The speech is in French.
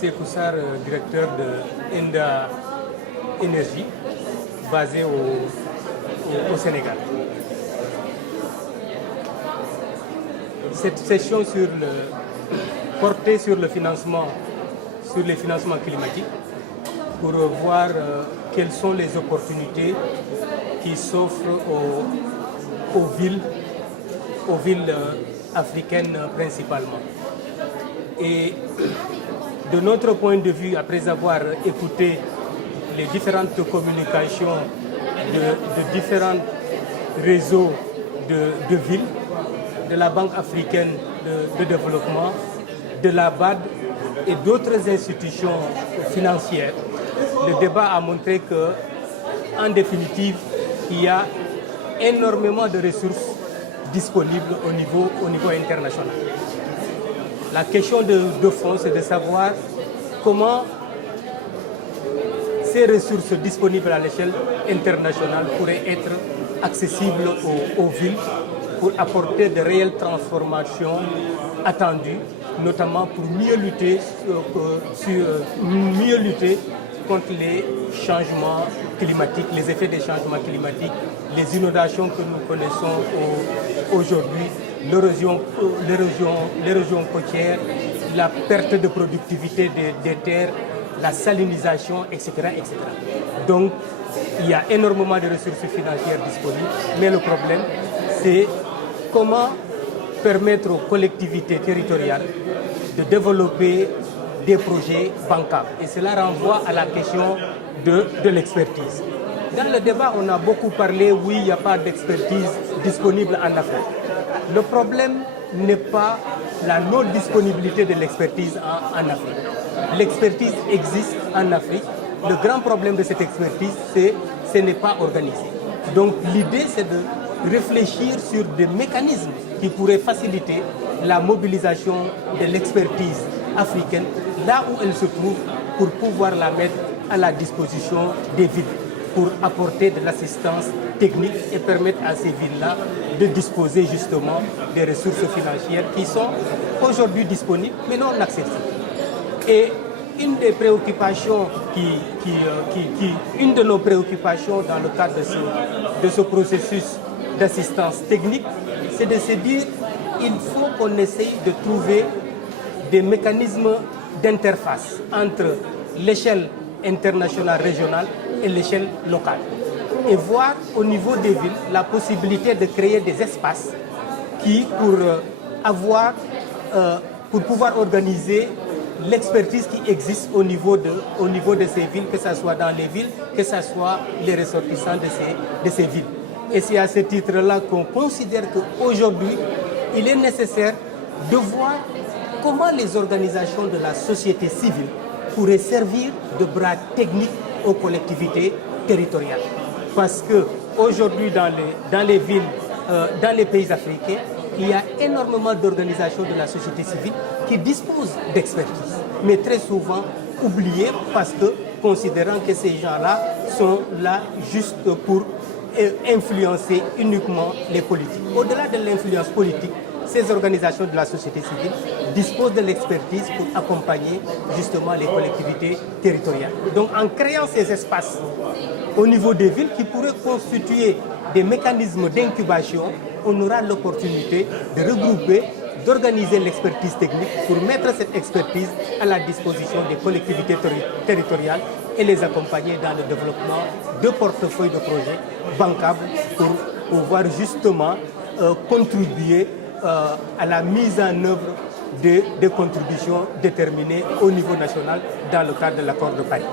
Sékou Sarr, directeur de Enda Énergie, basé au Sénégal. Cette session portait sur les financements climatiques pour voir quelles sont les opportunités qui s'offrent aux villes africaines principalement. Et de notre point de vue, après avoir écouté les différentes communications de différents réseaux de villes, de la Banque africaine de développement, de la BAD et d'autres institutions financières, le débat a montré qu'en définitive, il y a énormément de ressources disponibles au niveau international. La question de fond, c'est de savoir comment ces ressources disponibles à l'échelle internationale pourraient être accessibles aux villes pour apporter de réelles transformations attendues, notamment pour mieux lutter contre les changements climatiques, les effets des changements climatiques, les inondations que nous connaissons aujourd'hui, l'érosion côtière, la perte de productivité des terres, la salinisation, etc., etc. Donc, il y a énormément de ressources financières disponibles, mais le problème, c'est comment permettre aux collectivités territoriales de développer des projets bancables. Et cela renvoie à la question de l'expertise. Dans le débat, on a beaucoup parlé, oui, il n'y a pas d'expertise disponible en Afrique. Le problème n'est pas la non-disponibilité de l'expertise en Afrique. L'expertise existe en Afrique. Le grand problème de cette expertise, c'est que ce n'est pas organisé. Donc l'idée, c'est de réfléchir sur des mécanismes qui pourraient faciliter la mobilisation de l'expertise africaine là où elle se trouve pour pouvoir la mettre à la disposition des villes, pour apporter de l'assistance technique et permettre à ces villes-là de disposer justement des ressources financières qui sont aujourd'hui disponibles mais non accessibles. Et une des préoccupations une de nos préoccupations dans le cadre de ce processus d'assistance technique, c'est de se dire qu'il faut qu'on essaye de trouver des mécanismes d'interface entre l'échelle internationale régionale et l'échelle locale. Et voir au niveau des villes la possibilité de créer des espaces qui, pour pouvoir organiser l'expertise qui existe au niveau de ces villes, que ce soit dans les villes, que ce soit les ressortissants de ces villes. Et c'est à ce titre-là qu'on considère qu'aujourd'hui, il est nécessaire de voir comment les organisations de la société civile pourraient servir de bras techniques aux collectivités territoriales. Parce qu'aujourd'hui, dans les villes, dans les pays africains, il y a énormément d'organisations de la société civile qui disposent d'expertise, mais très souvent oubliées parce que considérant que ces gens-là sont là juste pour influencer uniquement les politiques. Au-delà de l'influence politique, ces organisations de la société civile disposent de l'expertise pour accompagner justement les collectivités territoriales. Donc en créant ces espaces au niveau des villes qui pourraient constituer des mécanismes d'incubation, on aura l'opportunité de regrouper, d'organiser l'expertise technique pour mettre cette expertise à la disposition des collectivités territoriales et les accompagner dans le développement de portefeuilles de projets bancables pour pouvoir justement contribuer à la mise en œuvre des contributions déterminées au niveau national dans le cadre de l'accord de Paris.